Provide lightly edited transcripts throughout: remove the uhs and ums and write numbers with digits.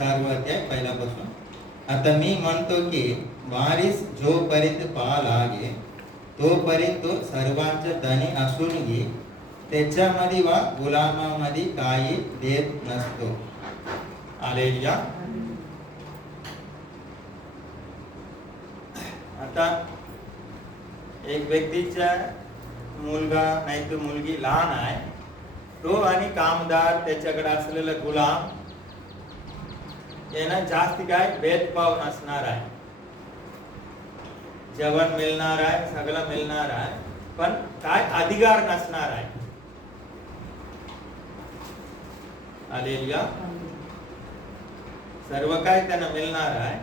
4वा अध्याय पहिल्यापासून. आता मी म्हणतो की वारीस जोपर्यंत पाल आहे तोपर्यंत तो सर्वांचा धनी असूनही त्याच्यामध्ये वा गुलामामध्ये काही भेद नसतो. हालेलुया. आता एक व्यक्तीचा मुलगा नाही तर मुलगी लहान आहे, तो आणि कामदार त्याच्याकडे असलेला गुलाम यांना जास्त काय भेदभाव नसणार आहे. जेवण मिळणार आहे, सगळं मिळणार आहे, पण काय अधिकार नसणार आहे. हालेलुया. सर्व काय त्यांना मिळणार आहे,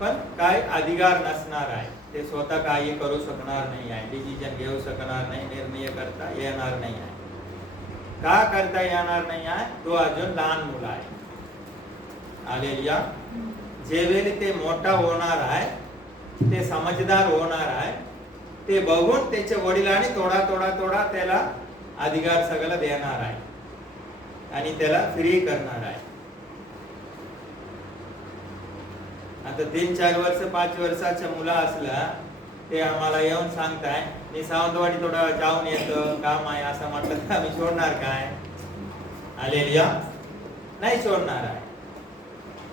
पण काय अधिकार नसणार आहे. ते स्वतः काही करू शकणार नाही आहे, डिसिजन घेऊ शकणार नाही, निर्णय करता येणार नाही आहे. का करता येणार नाही आहे? तो अजून लहान मुलं आहे. हालेलुया. जेवेळी ते मोठा होणार आहे, ते समजदार होणार आहे, ते बघून त्याच्या वडिलांनी थोडा थोडा थोडा त्याला अधिकार सगळं देणार आहे आणि त्याला फ्री करणार आहे. आता 3-4 वर्ष 5 वर्षाच्या मुलं असला ते आम्हाला येऊन सांगताय मी सावंतवाडी थोडं जाऊन येतो, काम आहे असं म्हटलं तर आम्ही सोडणार काय? हालेलुया. नाही सोडणार आहे.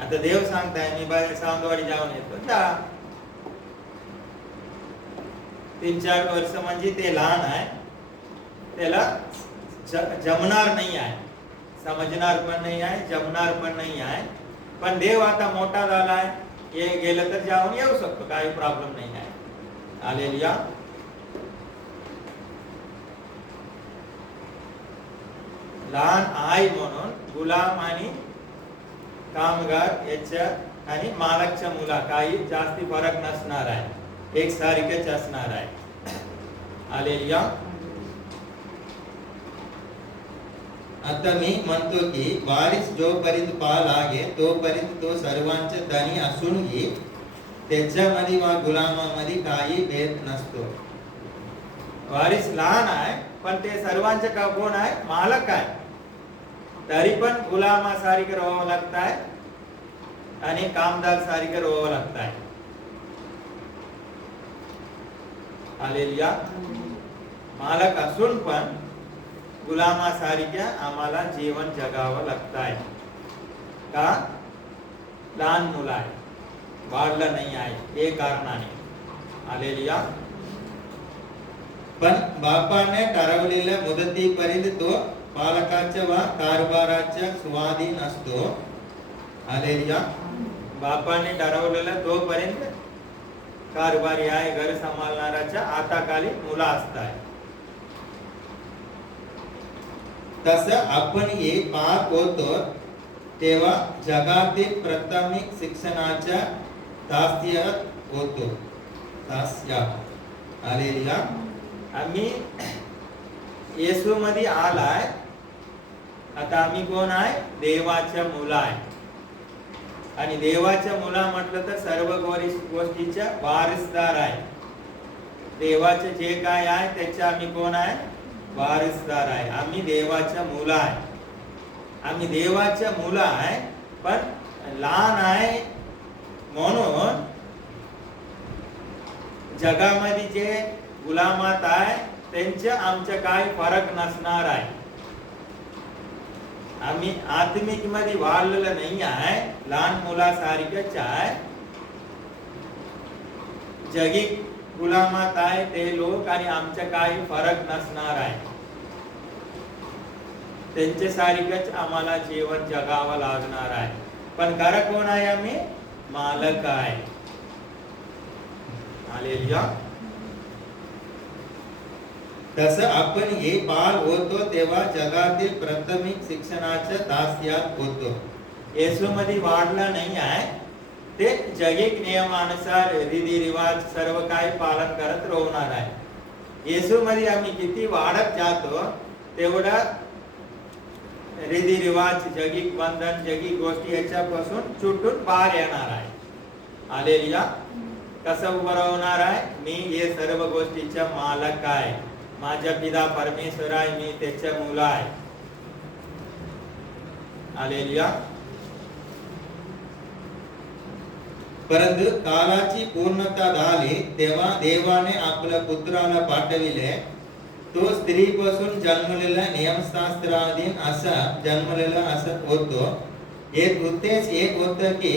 आता देव सांगताय मी सावंतवाडी जाऊन येतो, जा. 3-4 वर्ष म्हणजे ते लहान आहे, त्याला जमणार नाही आहे, समजणार पण नाही आहे, जमणार पण नाही आहे. पण देव आता मोठा झालाय, हे गेलं तर जाऊन येऊ शकतो, काही प्रॉब्लेम नाही आहे. हालेलुया. लहान आहे म्हणून गुलाम आणि कामगार याच्या आणि मालकच्या मुला काही जास्ती फरक नसणार आहे, एक सारखेच असणार आहे. हालेलुया. आता मी म्हणतो की वारीस जोपर्यंत पाल आहे तोपर्यंत तो सर्वांचा धनी असूनही त्याच्यामध्ये वा गुलामामध्ये काही भेद नसतो. वारीस लहान आहे, पण ते सर्वांचे का कोण आहे? मालक आहे. तरी पण गुलामासारखे राहावं लागत आहे आणि कामदार सारखे राहावं लागत आहे. हालेलुया. मालक असून पण गुलामासारख्या आम्हाला जीवन जगावं लागत आहे. का? लहान मुलं आहे, वाढलं नाही आहे, हे कारणाने. हालेलुया. पण बापाने ठरवलेल्या मुदतीपर्यंत तो पालकाच्या वा कारभाराच्या स्वाधीन असतो. हालेलुया. बापाने ठरवलेला तोपर्यंत कारभारी आहे, घर सांभाळणाऱ्याच्या हाताखाली मुलं असतात. तसं आपण हे पाहत होतो तेव्हा जगातील प्राथमिक शिक्षणाच्या दास्यात होतो. हालेलुया. आम्ही येशू मध्ये आलाय, आता आम्ही कोण आहे? देवाच्या मुलं आहे. आणि देवाच्या मुला म्हटलं तर सर्व गोष्टीच्या वारसदार आहे. देवाचे जे काय आहे त्याचे आम्ही कोण आहे? वारसदार आहे. आम्ही देवाच्या मुलं आहे. आम्ही देवाच्या मुलं आहे, पण लहान आहे म्हणून जगामध्ये जे गुलामात आहे त्यांचे आमचे काही फरक नसणार आहे. आम्ही आत्मिक मध्ये वाढलेलं नाही आहे, लहान मुलासारखेच आहे. जगी गुलामात आहे ते लोक आणि आमचे काही फरक नसणार आहे. त्यांचे सारखेच आम्हाला जीवन जगावं लागणार आहे. पण खरं कोण आहे? आम्ही मालक आहे. हालेलुया. तसं आपण हे बाल होतो तेव्हा जगातील प्राथमिक शिक्षणाच्या दास्यात होतो. येशू मध्ये वाढला नाही आहे, ते जगिक नियमानुसार रीतिरिवाज सर्व काही पालन करत राहणार आहे. येशू मध्ये आम्ही किती वाढत जातो तेवढा रीतिरिवाज, जगिक बंधन, जगिक गोष्टी याच्यापासून सुटून बाहेर येणार आहे. हालेलुया. कसं उभं राहणार आहे? मी हे सर्व गोष्टीचा मालक आहे, माझा पिता परमेश्वर आहे, मी त्याच्या मुलं आहे. हालेलुया. परंतु कालाची पूर्णता झाली तेव्हा देवाने आपल्या पुत्राला पाठविले. तो स्त्रीपासून जन्मलेला नियमशास्त्राधीन असा जन्मलेला असत होतो. एक उद्देश एक होतं की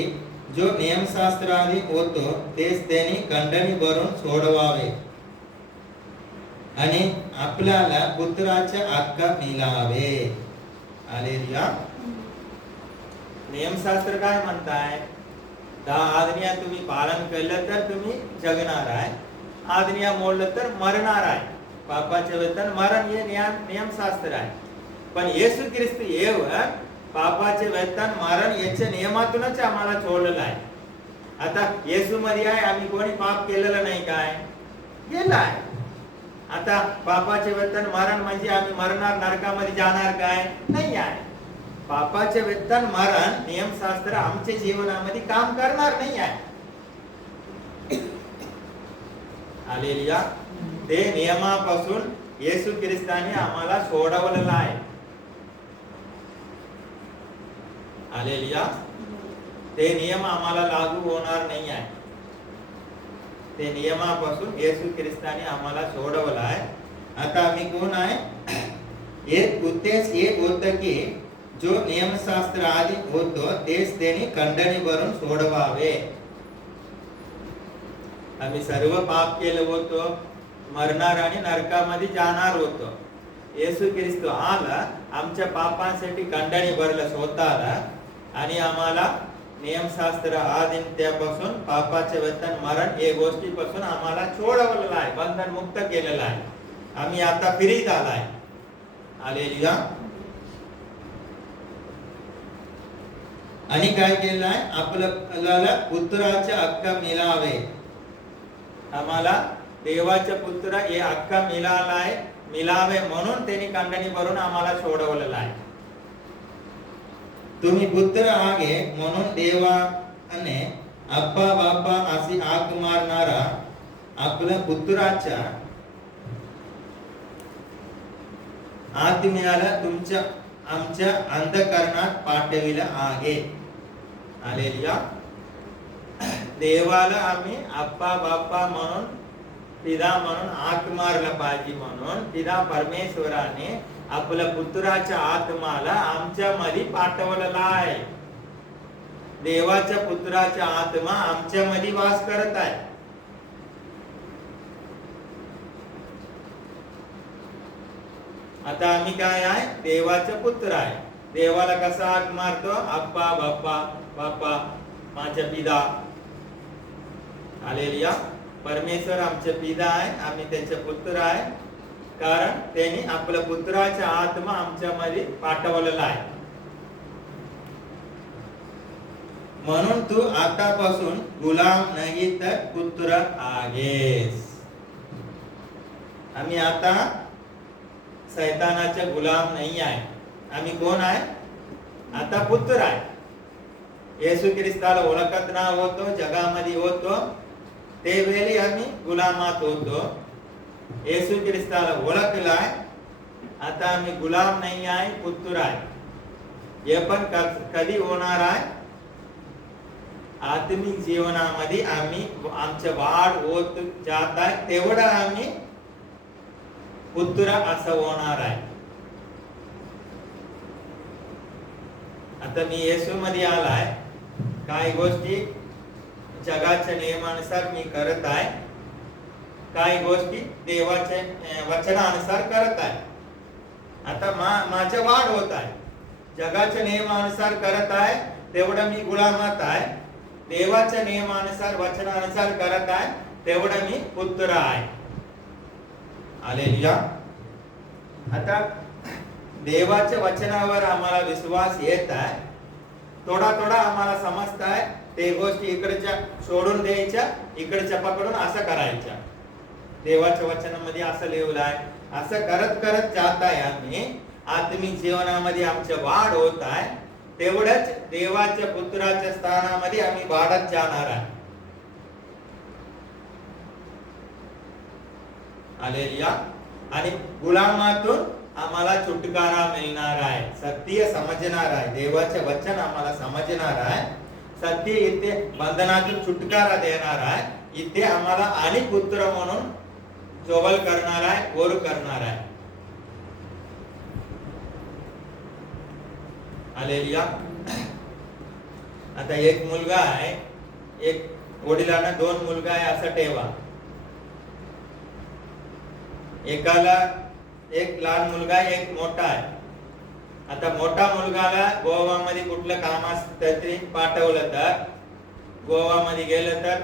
जो नियमशास्त्राधीन होतो तेच त्यांनी खंडणी भरून सोडवावे आणि आपल्याला पुत्राचा हक्क मिळावे. हालेलुया. नियमशास्त्र काय म्हणताय? 10 आज्ञा तुम्ही पालन केलं तर तुम्ही जगणार आहे, आज्ञा मोडलं तर मरणार आहे. पापाचे वेतन मरण हे नियमशास्त्र आहे. पण येशू ख्रिस्त येऊन पापाचे वेतन मरण याच्या नियमातूनच आम्हाला सोडलेलं आहे. आता येशू मध्ये आहे, आम्ही कोणी पाप केलेलं नाही काय? केलं आहे. आता पापाचे वेतन मरण म्हणजे आम्ही मरणार, नरकामध्ये जाणार काय? नाही आहे. पापाचे वेतन मरण नियमशास्त्र आमच्या जीवनामध्ये काम करणार नाही आहे. हालेलुया. ते नियमापासून येशू ख्रिस्ताने आम्हाला सोडवलेलं आहे. हालेलुया. ते नियम आम्हाला लागू होणार नाही आहे. ते नियमापासून येशू ख्रिस्ताने आम्हाला सोडवलं आहे. आता आम्ही कोण आहे? एक उद्देश एक होतं की जो नियमशास्त्र आधी होतो तेच त्यांनी खंडणी भरून सोडवावे. आम्ही सर्व पाप केलं होतो, मरणार आणि नरकामध्ये जाणार होतो. येशू ख्रिस्त आला, आमच्या पापांसाठी खंडणी भरलं स्वतःला आणि आम्हाला नियमशास्त्र आधीन त्यापासून पापाचे वेतन मरण या गोष्टीपासून आम्हाला सोडवलेलं आहे, बंधन मुक्त केलेलं आहे. आम्ही आता फ्री झालाय. हालेलुया. आणि काय केलं आहे? आपल्याला पुत्राचा हक्क मिळावे. आम्हाला देवाचा पुत्र हे हक्क मिळावे म्हणून त्यांनी खंडणी भरून आम्हाला सोडवलेलं आहे. तुम्ही पुत्र आहे म्हणून देवाने अप्पा बाप्पा अशी हाक मारणारा आपल्या पुत्राच्या आत्म्याला तुमच्या आमच्या अंधकरणात पाठविलं आहे. हालेलुया. देवाला आम्ही अप्पा बाप्पा म्हणून, पिता म्हणून हाक मारला पाहिजे म्हणून पिता परमेश्वराने आपल्या पुत्राच्या आत्माला आमच्या मध्ये पाठवलेला आहे. देवाच्या पुत्राचा आत्मा आमच्या मध्ये वास करत आहे. आता आम्ही काय आहे? देवाचे पुत्र आहे. देवाला कसा हाक मारतो? अप्पा बाप्पा, बाप्पा माझ्या पिता. हालेलुया. परमेश्वर आमचे पिता आहे, आम्ही त्याचे पुत्र आहे, कारण त्यांनी आपल्या पुत्राचा आत्मा आमच्या मध्ये पाठवलेला आहे. म्हणून तू आतापासून गुलाम नाही तर पुत्र आहेस. आम्ही आता शैतानाचे गुलाम नाही आहे. आम्ही कोण आहे? आता पुत्र आहे. येशू ख्रिस्ताला ओळखत ना होतो, जगामध्ये होतो, ते वेळी आम्ही गुलामात होतो. येशू ख्रिस्ताला ओळखलाय, आता आम्ही गुलाम नाही आहे, पुत्र आहे. हे पण कधी होणार आहे? आत्मिक जीवनामध्ये आम्ही आमचे वाढ होत जात आहे तेवढं आम्ही पुत्र असं होणार आहे. आता मी येशू मध्ये आलाय, काही गोष्टी जगाच्या नियमानुसार मी करत आहे, काही गोष्टी देवाच्या वचनानुसार करत आहे. आता माझे वाढ होत आहे. जगाच्या नियमानुसार करत आहे तेवढं मी गुलामात आहे. देवाच्या नियमानुसार वचनानुसार करत आहे तेवढं मी पुत्र आहे. हालेलुया. आता देवाच्या वचनावर आम्हाला विश्वास येत आहे. थोडा थोडा आम्हाला समजत आहे. ते गोष्टी इकडच्या सोडून द्यायच्या, इकडच्या पकडून असं करायच्या. देवाच्या वचनामध्ये असं लिहिलं आहे. असं करत करत जात आहे आम्ही. आत्मिक जीवनामध्ये आमची वाढ होत आहे. तेवढंच देवाच्या पुत्राच्या स्थानामध्ये आम्ही वाढत जाणार आहे. हालेलुया. आणि गुलामातून आम्हाला छुटकारा मिळणार आहे. सत्य समजणार आहे. देवाचे वचन आम्हाला समजणार आहे सत्य इथे बंधनातून सुटकारा देणार आहे, इथे आम्हाला आणि पुत्र म्हणून जोवल करणार आहे, ओर करणार आहे. हालेलुया. आता एक मुलगा आहे, एक वडिलांना दोन मुलगा आहे असं ठेवा. एकाला एक लहान मुलगा आहे, एक मोठा आहे. आता मोठा मुलगाला गोवामध्ये कुठलं कामासाठी पाठवलं तर गोवामध्ये गेलं तर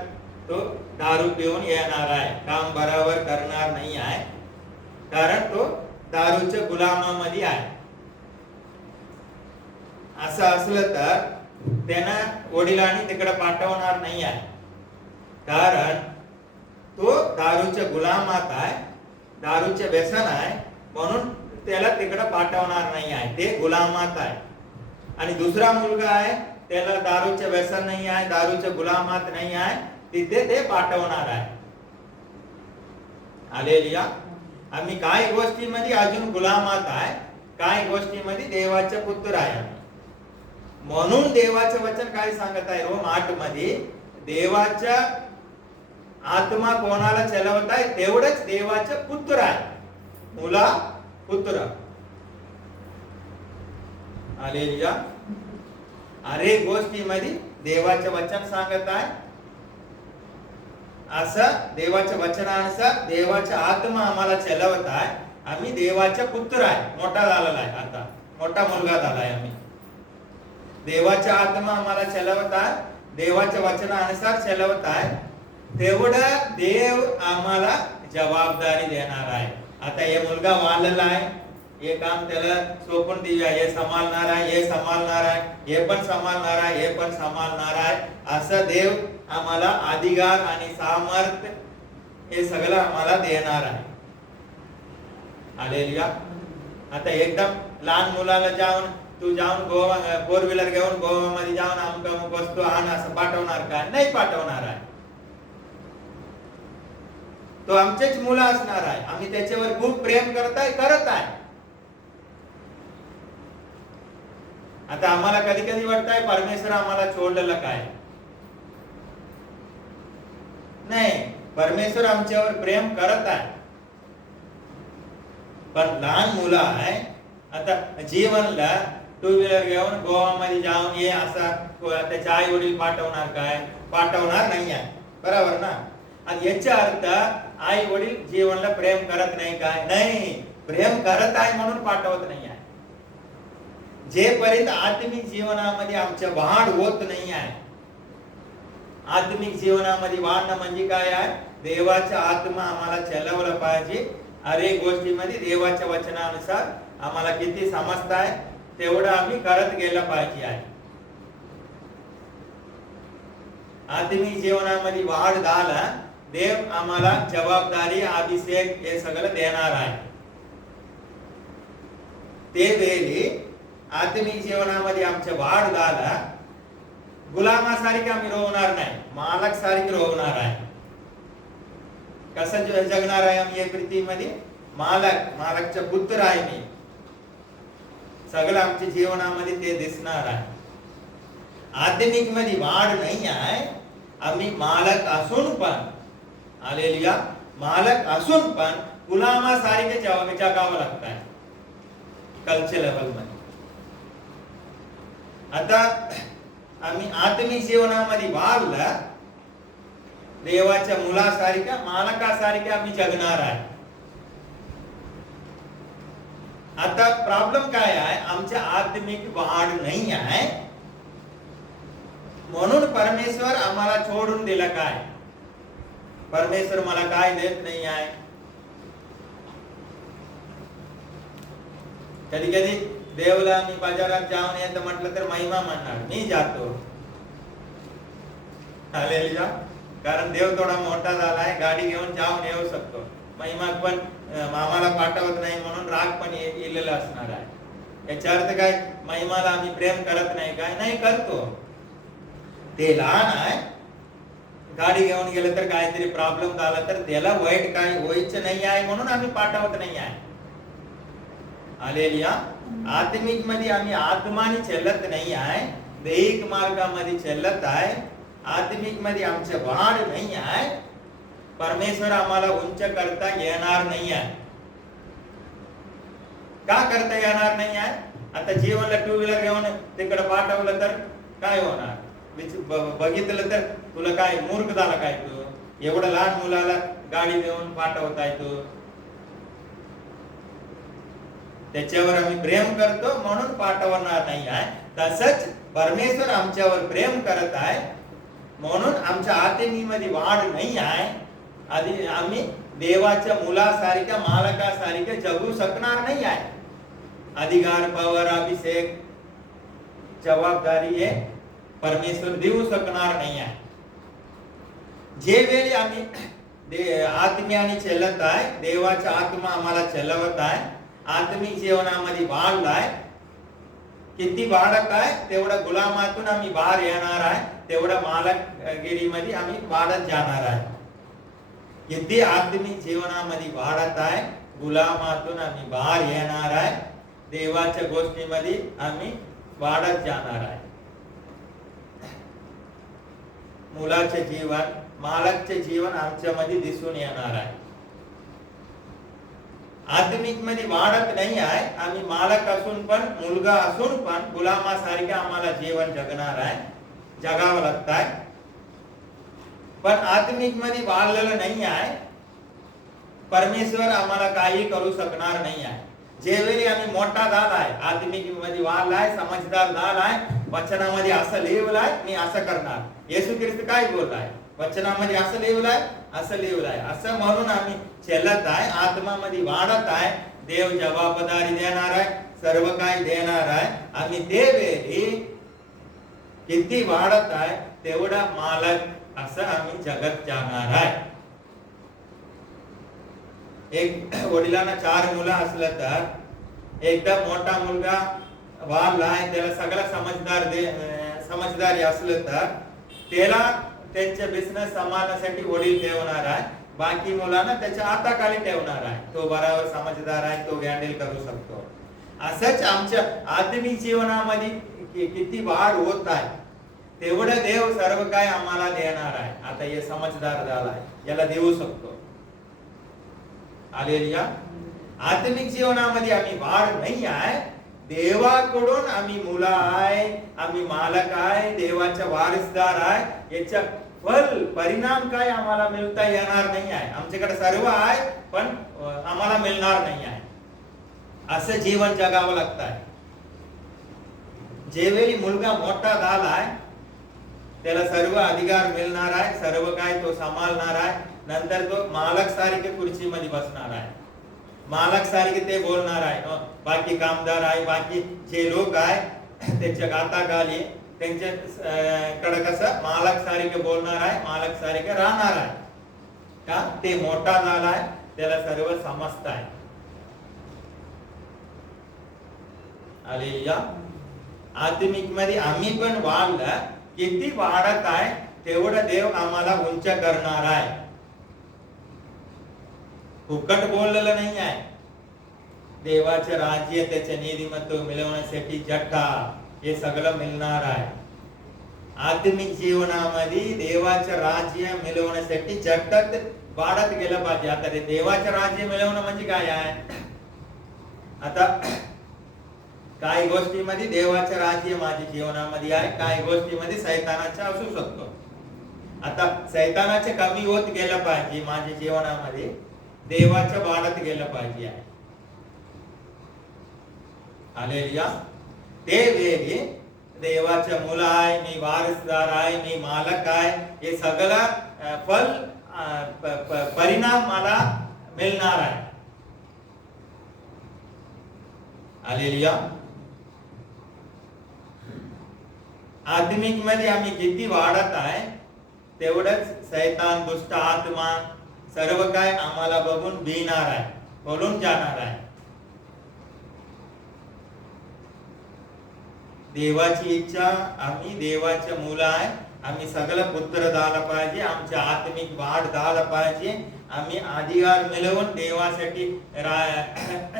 तो दारू पिऊन येणार आहे, काम बरोबर करणार नाही आहे, कारण तो दारूच्या गुलामामध्ये आहे. असं असलं तर त्यांना वडिलांनी तिकडे पाठवणार नाही आहे, कारण तो दारूच्या गुलामात आहे, दारूचे व्यसन आहे, म्हणून त्याला तिकडे पाठवणार नाही आहे, ते गुलामात आहे. आणि दुसरा मुलगा आहे, त्याला दारूचे व्यसन नाही आहे, दारूच्या गुलामात नाही आहे, तिथे ते पाठवणार आहे. हालेलुया. आम्ही काही गोष्टीमध्ये अजून गुलामात आहे, काही गोष्टीमध्ये देवाचे पुत्र आहे. म्हणून देवाचे वचन काय सांगत आहे रोम 8 मध्ये, देवाच्या आत्मा कोणाला चलवत आहे तेवढेच देवाचे पुत्र आहे, मुला पुत्र. हालेलुया. अरे गोष्टीमध्ये देवाचे वचन सांगत आहे, असं देवाच्या वचनानुसार देवाचा आत्मा आम्हाला चलवत आहे, आम्ही देवाचे पुत्र आहे. मोठा झालेला आहे, आता मोठा मुलगा झाला आहे आम्ही. देवाचा आत्मा आम्हाला चलवत आहे, देवाच्या वचनानुसार चलवत आहे, तेवढं देव आम्हाला जबाबदारी देणार आहे. आता हे मुलगा वाढलेला आहे, हे काम त्याला सोपून देऊया, हे सांभाळणार आहे, हे सांभाळणार आहे, हे पण सांभाळणार आहे, हे पण सांभाळणार आहे, असं देव आम्हाला अधिकार आणि सामर्थ्य हे सगळं आम्हाला देणार आहे. हालेलुया. आता एकदम लहान मुलाला जाऊन तू जाऊन गोवा 4 व्हीलर घेऊन गोवामध्ये जाऊन अमुक वस्तू आण असं पाठवणार का? नाही पाठवणार आहे. तो आमचेच मुलं असणार आहे, आम्ही त्याच्यावर खूप प्रेम करत आहे. आता आम्हाला कधी कधी वाटतंय परमेश्वर आम्हाला सोडलेलं काय? नाही, परमेश्वर आमच्यावर प्रेम करत आहे. पण लहान मुलं आहे, आता जीवनला 2 व्हीलर घेऊन गोवामध्ये जाऊन ये असा त्याचे आई वडील पाठवणार काय? पाठवणार नाही आहे, बरोबर ना? आणि याचा अर्थ आई वडील जीवनला प्रेम करत नाही काय? नाही, प्रेम करत आहे म्हणून पाठवत नाही आहे. जेपर्यंत आत्मिक जीवनामध्ये आमच्या वाढ होत नाही आहे, आत्मिक जीवनामध्ये वाढणं म्हणजे काय आहे? देवाचा आत्मा आम्हाला चलवला पाहिजे. अरे गोष्टीमध्ये देवाच्या वचनानुसार आम्हाला किती समजत आहे तेवढं आम्ही करत गेलं पाहिजे आहे. आत्मिक जीवनामध्ये वाढ झाला, देव आम्हाला जबाबदारी, अभिषेक हे सगळं देणार आहे. ते वेळी आत्मिक जीवनामध्ये आमच्या वाढ झाला, गुलामासारखे आम्ही रोवणार नाही, मालक सारखे रोवणार आहे. कसं जगणार आहे आम्ही या पृथ्वीमध्ये? मालकचा पुत्र आहे मी. सगळं आमच्या जीवनामध्ये ते दिसणार आहे. आत्मिक मध्ये वाढ नाही आहे, आम्ही मालक असून पण, हालेलुया, मालक असून पण गुलामासारखे जगावं लागत आहे कल्चर लेवल मध्ये. आता आम्ही आत्मिक जीवनामध्ये वाढला, देवाच्या मुलासारख्या मालकासारख्या आम्ही जगणार आहे. आता प्रॉब्लेम काय आहे? आमच्या आत्मिक वाढ नाही आहे, म्हणून परमेश्वर आम्हाला सोडून दिला काय? परमेश्वर मला काय देत नाही आहे. कधी कधी देवला मी बाजारात जाऊन येत म्हटलं तर महिमा म्हणणार, मी जातो. हालेलुया. कारण देव थोडा मोठा झाला आहे, गाडी घेऊन जाऊन येऊ शकतो. महिमा पण आम्हाला पाठवत नाही म्हणून राग पण येलेला असणार आहे. याचा अर्थ काय? महिमाला आम्ही प्रेम करत नाही काय? नाही, करतो. ते लहान आहे, गाडी घेऊन गेलं तर काहीतरी प्रॉब्लेम झाला तर त्याला वाईट काय व्हायचं नाही आहे म्हणून आम्ही पाठवत नाही आहे. हालेलुया. आत्मिक मध्ये आम्ही आत्माने चलत नाही आहे, दैहिक मार्गामध्ये चालत आहे, आत्मिक मध्ये आमचे वाढ नाही आहे, परमेश्वर आम्हाला उंच करता येणार नाही आहे. का करता येणार नाही आहे? आता जीवनला टू व्हीलर घेऊन तिकडे पाठवलं तर काय होणार? बघितलं तर तुला काय मूर्ख झाला काय तू? एवढं लहान मुलाला गाडी देऊन पाठवताय तू. त्याच्यावर आम्ही प्रेम करतो म्हणून पाठवणार नाही आहे. तसंच परमेश्वर आमच्यावर प्रेम करत आहे म्हणून आमच्या आत्मीमध्ये वाढ नाही आहे. आधी आम्ही देवाच्या मुलासारख्या मालकासारखे जगू शकणार नाही आहे. अधिकार, पॉवर, अभिषेक, जबाबदारी हे परमेश्वर देऊ शकणार नाही आहे. जे वेळी आम्ही आत्म्याने चालत आहे, देवाचा आत्मा आम्हाला चालवत आहे, आत्मिक जीवनामध्ये वाढलाय, किती वाढत आहे तेवढं गुलामातून आम्ही बाहेर येणार आहे, तेवढं मालकगिरीमध्ये आम्ही वाढत जाणार आहे. किती आत्मिक जीवनामध्ये वाढत आहे, गुलामातून आम्ही बाहेर येणार आहे, देवाच्या गोष्टीमध्ये आम्ही वाढत जाणार आहे. मुलाचे जीवन, मालकचे जीवन आमच्यामध्ये दिसून येणार आहे. आत्मिक मध्ये वाढत नाही आहे, आम्ही मालक असून पण, मुलगा असून पण गुलामासारखे आम्हाला जीवन जगणार आहे, जगावं लागत आहे. पण आत्मिक मध्ये वाढलेलं नाही आहे, परमेश्वर आम्हाला काही करू शकणार नाही आहे. जेवेळी आम्ही मोठा झालाय, आत्मिक मध्ये वाढलाय, समजदार झालाय, वचनामध्ये असं लिहिलंय मी असं करणार, येशू ख्रिस्त काय बोललाय, वचनामध्ये असं लिहिलंय, असं लिहिलंय, असं म्हणून आम्ही चालत आहे, आत्मामध्ये वाढत आहे. देव जबाबदारी देणार आहे, सर्व काही देणार आहे. आम्ही ते वेळी किती वाढत आहे तेवढा मालक असं आम्ही जगत जाणार आहे. एक वडिलांना 4 मुलं असलं तर एकदा मोठा मुलगा वाढलाय, त्याला सगळा समजदारी असलं तर त्याला त्यांच्या बिझनेस सांभाळण्यासाठी वडील ठेवणार आहे, बाकी मुलांना त्याच्या हाताखाली ठेवणार आहे. तो बरोबर समजदार आहे, तो हँडल करू शकतो. असंच आमच्या आत्मिक जीवनामध्ये किती वाढ होत आहे तेवढं देव सर्व काय आम्हाला देणार आहे. आता हे समजदार झालाय, याला देऊ शकतो. हालेलुया. आत्मिक जीवनामध्ये आम्ही वाढ नाही आहे, देवाकडून आम्ही मुलं आहे, आम्ही मालक आहे, देवाचा वारसदार आहे. याच्या फल परिणाम काय आम्हाला मिळता येणार नाही आहे. आमच्याकडे सर्व आहे पण आम्हाला मिळणार नाही आहे. असं जीवन जगावं लागत आहे. जेवेळी मुलगा मोठा झालाय त्याला सर्व अधिकार मिळणार आहे, सर्व काय तो सांभाळणार आहे. नंतर तो मालक सारखे खुर्चीमध्ये बसणार आहे, मालक सारखे ते बोलणार आहे. बाकी कामदार आहे, बाकी जे लोक आहे त्याच्या हाताखाली त्यांच्याकडे कसं मालक सारखे बोलणार आहे, मालक सारखे राहणार आहे. का ते मोठा झालाय, त्याला सर्व समजत आहे. हालेलुया. आत्मिक मध्ये आम्ही पण वाढलं, किती वाढत आहे तेवढं देव आम्हाला उंच करणार आहे. फुकट बोललेलं नाही आहे. देवाचे राज्य, त्याचे नीतिमत्व मिळवण्यासाठी जट्टा हे सगळं मिळणार आहे. आत्मिक जीवनामध्ये देवाचे राज्य मिळवण्यासाठी जट्टात वाढत गेलं पाहिजे. आता ते देवाचे राज्य मिळवणं म्हणजे काय आहे? आता काही गोष्टीमध्ये देवाचे राज्य माझ्या जीवनामध्ये आहे, काही गोष्टीमध्ये सैतानाचा असू शकतो. आता सैतानाचे कमी होत गेलं पाहिजे माझ्या जीवनामध्ये, देवाचं वाढत गेलं पाहिजे आहे. हालेलुया. ते वेळी देवाच्या मुलं आहे, मी वारसदार आहे, मी मालक आहे, हे सगळं फल परिणाम मला मिळणार आहे. हालेलुया. आत्मिक मध्ये आम्ही किती वाढत आहे तेवढंच सैतान, दुष्ट आत्मा सर्व काय आम्हाला बघून भिणार आहे, बोलून जाणार आहे. देवाची इच्छा, आम्ही देवाचे मुलं आहे, आम्ही सगळं पुत्र झाला पाहिजे, आमच्या आत्मिक वाढ झाला पाहिजे, आम्ही अधिकार मिळवून देवासाठी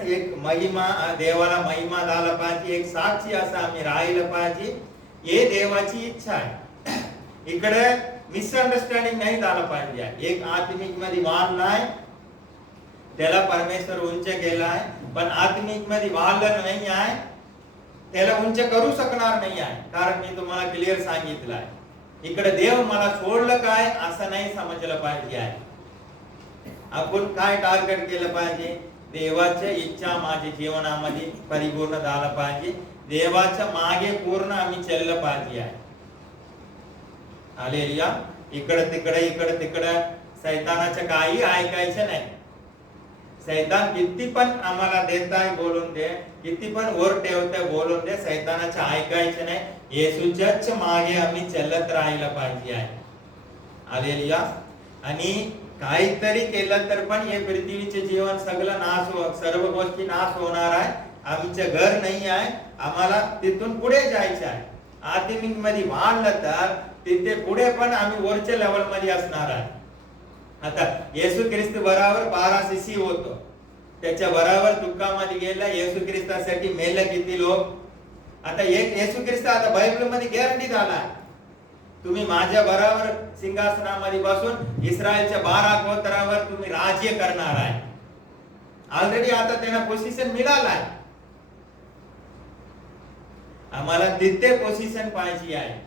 एक महिमा, देवाला महिमा झाला पाहिजे, एक साक्षी असं आम्ही राहिलं पाहिजे. हे देवाची इच्छा आहे. इकडे मिसअंडरस्टँडिंग नाही झालं पाहिजे. एक आत्मिक मध्ये वाढलाय, त्याला परमेश्वर उंच केलाय, पण आत्मिक मध्ये वाढलं नाही आहे, त्याला उंच करू शकणार नाही आहे. कारण मी तुम्हाला क्लिअर सांगितलं आहे, इकडे देव मला सोडलं काय असं नाही समजलं पाहिजे आहे. आपण काय टार्गेट केलं पाहिजे? देवाच्या इच्छा माझ्या जीवनामध्ये परिपूर्ण झाला पाहिजे, देवाच्या मागे पूर्ण आम्ही चाललं पाहिजे आहे. हालेलुया. इकडे तिकडे सैतानाचं काही ऐकायचं नाही. सैतान किती पण आम्हाला देताय बोलून दे, किती पण वर ठेवताय बोलून दे, सैतानाचं ऐकायचं नाही. येशूच्याच मागे आम्ही चालत राहायला पाहिजे आहे. हालेलुया. आणि काहीतरी केलं तर पण हे पृथ्वीचे जीवन सगळं सर्व गोष्टी नाश होणार आहे. आमचं घर नाही आहे, आम्हाला तिथून पुढे जायचं आहे. आत्मिक मध्ये वाढलं तर तिथे पुढे पण आम्ही वरच्या लेवल मध्ये असणार आहे. आता येशू ख्रिस्त बरोबर 12 शिष्य होतो, त्याच्या बरोबर दुःखामध्ये गेला. येशू ख्रिस्तासाठी मेले किती लोक. आता एक येशू ख्रिस्त आता बायबल मध्ये गॅरंटी झाला, तुम्ही माझ्या बरोबर सिंहासनामध्ये बसून इस्रायलच्या 12 गोत्रावर तुम्ही राज्य करणार आहे. ऑलरेडी आता त्यांना पोझिशन मिळालं आहे. आम्हाला तिथे पोझिशन पाहिजे आहे,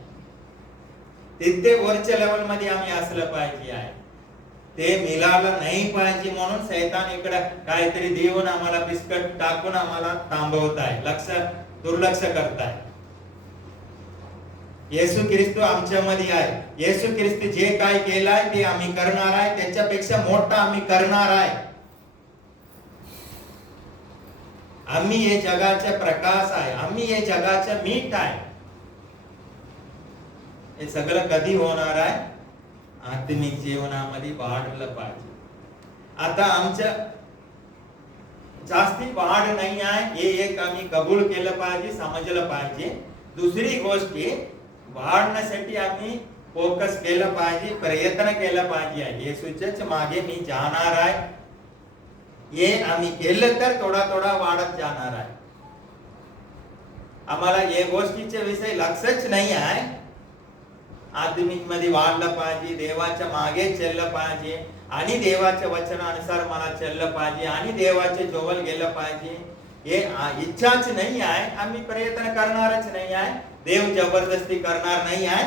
तिथे वरच्या लेवल मध्ये आम्ही असलं पाहिजे आहे. ते मिळालं नाही पाहिजे म्हणून सैतान इकडे काहीतरी देऊन आम्हाला बिस्कट टाकून आम्हाला थांबवत आहे, दुर्लक्ष करताय. येशू ख्रिस्त आमच्यामध्ये आहे. येशू ख्रिस्त जे काय केलाय ते आम्ही करणार आहे, त्याच्यापेक्षा मोठा आम्ही करणार आहे. आम्ही हे जगाचा प्रकाश आहे, आम्ही हे जगाचा मीठ आहे. हे सगळं कधी होणार आहे? आत्मिक जीवनामध्ये वाढलं पाहिजे. आता आमच्या जास्ती वाढ नाही आहे, हे एक आम्ही कबूल केलं पाहिजे, समजलं पाहिजे. दुसरी गोष्ट, वाढण्यासाठी आम्ही फोकस केलं पाहिजे, प्रयत्न केला पाहिजे. येशूच्याच मागे मी जाणार आहे, हे आम्ही केलं तर थोडा थोडा वाढत जाणार आहे. आम्हाला या गोष्टीच्या विषयी लक्षच नाही आहे. आत्मिक मध्ये वाढलं पाहिजे, देवाच्या मागे चाललं पाहिजे, आणि देवाच्या वचनानुसार मला चाललं पाहिजे, आणि देवाचे जोवल गेलं पाहिजे. हे इच्छाच नाही आहे, आम्ही प्रयत्न करणारच नाही आहे. देव जबरदस्ती करणार नाही आहे.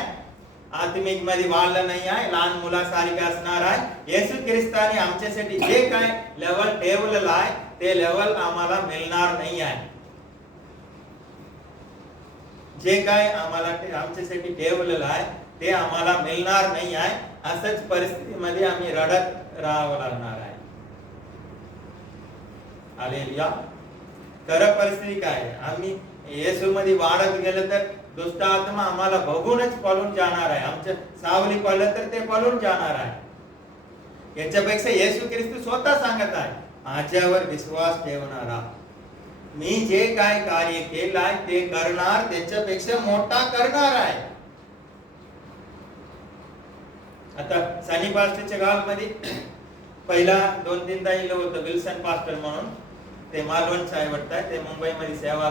आत्मिक मध्ये वाढलं नाही आहे, लहान मुलासारखे असणार आहे. येशू ख्रिस्ताने आमच्यासाठी जे काय लेवल ठेवलेलं आहे ते लेवल आम्हाला मिळणार नाही आहे. जे काय आम्हाला आमच्यासाठी ठेवलेलं आहे ते आम्हाला मिळणार नाही आहे. असंच परिस्थितीमध्ये आम्ही रडत राहावं लागणार आहे. हालेलुया. खरं परिस्थिती काय आहे? आम्ही येशू मध्ये वाढत गेलं तर दुष्ट आत्मा आम्हाला बघूनच पळून जाणार आहे. आमच्या सावली पडलं तर ते पळून जाणार आहे. याच्यापेक्षा येशू ख्रिस्त स्वतः सांगत आहे, माझ्यावर विश्वास ठेवणारा, मी जे काय कार्य केलाय ते करणार, त्याच्यापेक्षा मोठा करणार आहे. आता सनी पास्टरच्या गावामध्ये पहिला 2-3 होतं विल्सन पास्टर म्हणून, ते मालवण साहेब वाटतात, ते मुंबईमध्ये सेवा